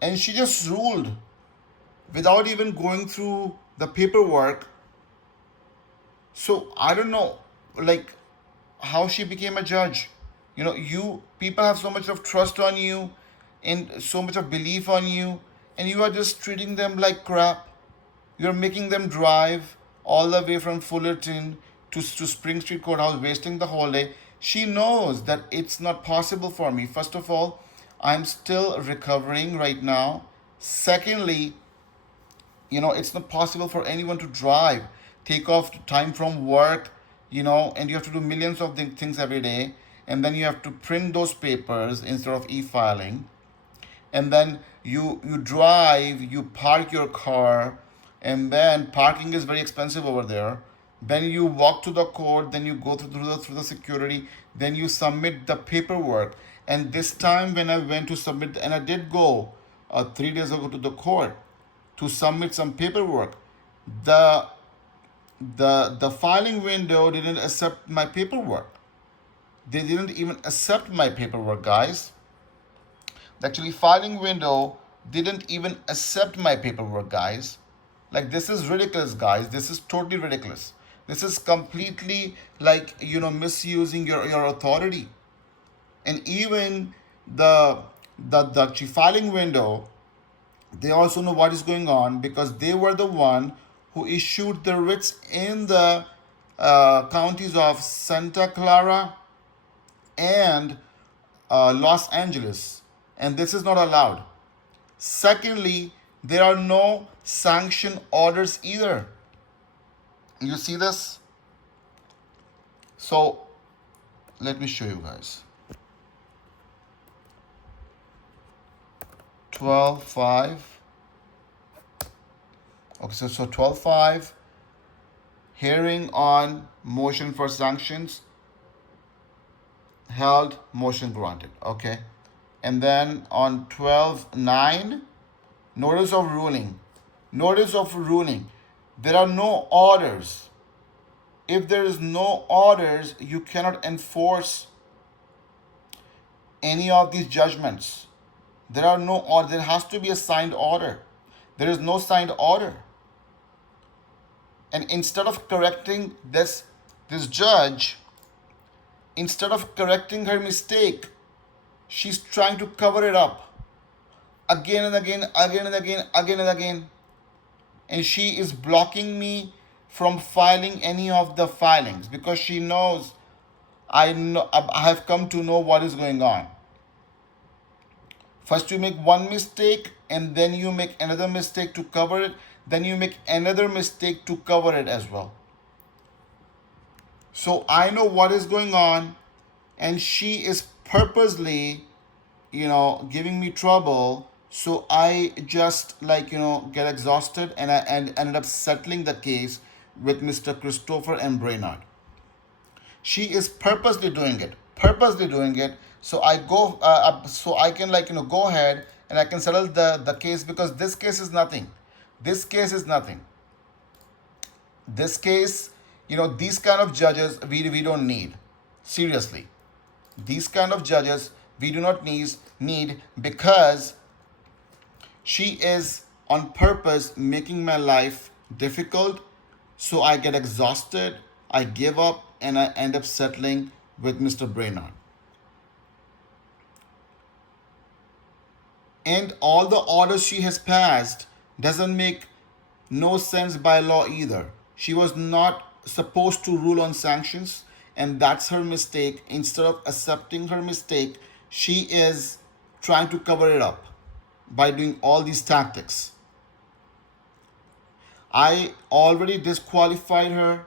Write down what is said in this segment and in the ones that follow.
And she just ruled without even going through the paperwork. So I don't know, like, how she became a judge. You people have so much of trust on you and so much of belief on you, and you are just treating them like crap. You're making them drive all the way from Fullerton to Spring Street Courthouse, wasting the whole day. She knows that it's not possible for me. First of all, I'm still recovering right now. Secondly, it's not possible for anyone to drive, take off time from work, and you have to do millions of things every day, and then you have to print those papers instead of e-filing, and then you drive, you park your car, and then parking is very expensive over there. Then you walk to the court, then you go through the security, then you submit the paperwork. And this time when I went to submit, and I did go 3 days ago to the court to submit some paperwork, the the filing window didn't accept my paperwork. They didn't even accept my paperwork, guys. The actually filing window didn't even accept my paperwork, guys. Like, this is ridiculous, guys. This is totally ridiculous. This is completely, like, misusing your authority. And even the actually filing window, they also know what is going on because they were the one who issued the writs in the counties of Santa Clara and Los Angeles, and this is not allowed. Secondly, there are no sanction orders either. You see this? So let me show you guys. 12.5. Okay, so 12.5, hearing on motion for sanctions held, motion granted. Okay. And then on 12.9, notice of ruling. Notice of ruling. There are no orders. If there is no orders, you cannot enforce any of these judgments. There are no order. There has to be a signed order. There is no signed order. And instead of correcting this judge, instead of correcting her mistake, she's trying to cover it up again and again, again and again, again and again. And she is blocking me from filing any of the filings because she knows I have come to know what is going on. First you make one mistake and then you make another mistake to cover it, then you make another mistake to cover it as well. So I know what is going on, and she is purposely, giving me trouble. So I just, get exhausted, and I ended up settling the case with Mr. Christopher and Brainard. She is purposely doing it, so I can, go ahead and I can settle the case because this case is nothing. This case is nothing. This case, these kind of judges we don't need. Seriously, these kind of judges we do not need because she is on purpose making my life difficult. So I get exhausted, I give up, and I end up settling with Mr. Brainard. And all the orders she has passed doesn't make no sense by law either. She was not supposed to rule on sanctions, and that's her mistake. Instead of accepting her mistake, she is trying to cover it up by doing all these tactics. I already disqualified her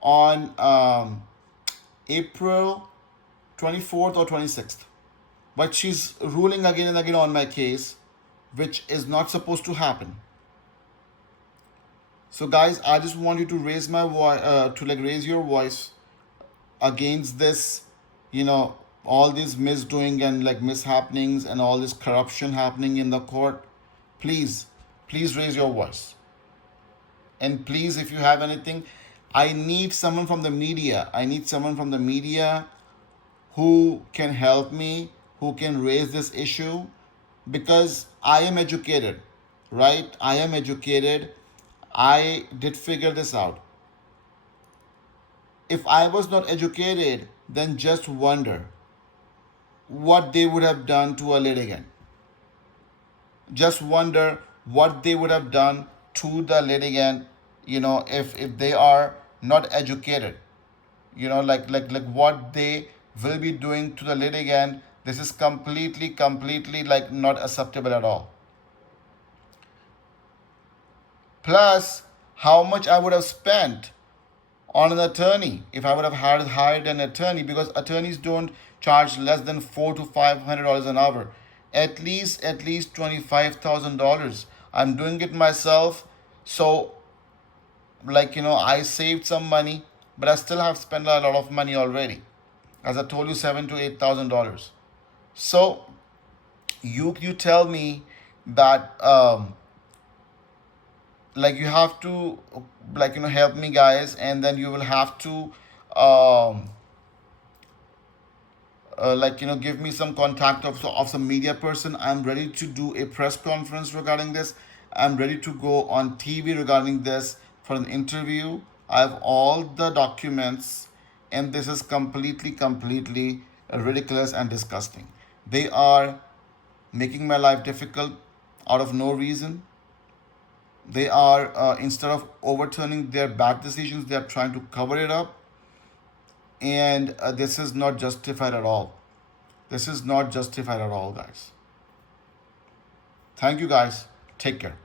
on April 24th or 26th. But she's ruling again and again on my case, which is not supposed to happen. So, guys, I just want you to raise my voice, raise your voice against this, all these misdoing and mishappenings and all this corruption happening in the court. Please raise your voice. And please, if you have anything, I need someone from the media. Who can help me, who can raise this issue, because I am educated, right? I am educated. I did figure this out. If I was not educated, then just wonder what they would have done to a litigant. Just wonder what they would have done to the litigant, if they are not educated. Like what they will be doing to the litigant. This is completely like not acceptable at all. Plus, how much I would have spent on an attorney if I would have hired an attorney, because attorneys don't charge less than $400 to $500 an hour. At least $25,000. I'm doing it myself, so I saved some money, but I still have spent a lot of money already. As I told you, $7,000 to $8,000. So you tell me that you have to help me, guys, and then you will have to um, give me some contact of some media person. I'm ready to do a press conference regarding this. I'm ready to go on TV regarding this for an interview. I have all the documents, and this is completely ridiculous and disgusting. They are making my life difficult out of no reason. They are, instead of overturning their bad decisions, they are trying to cover it up. And this is not justified at all. This is not justified at all, guys. Thank you, guys. Take care.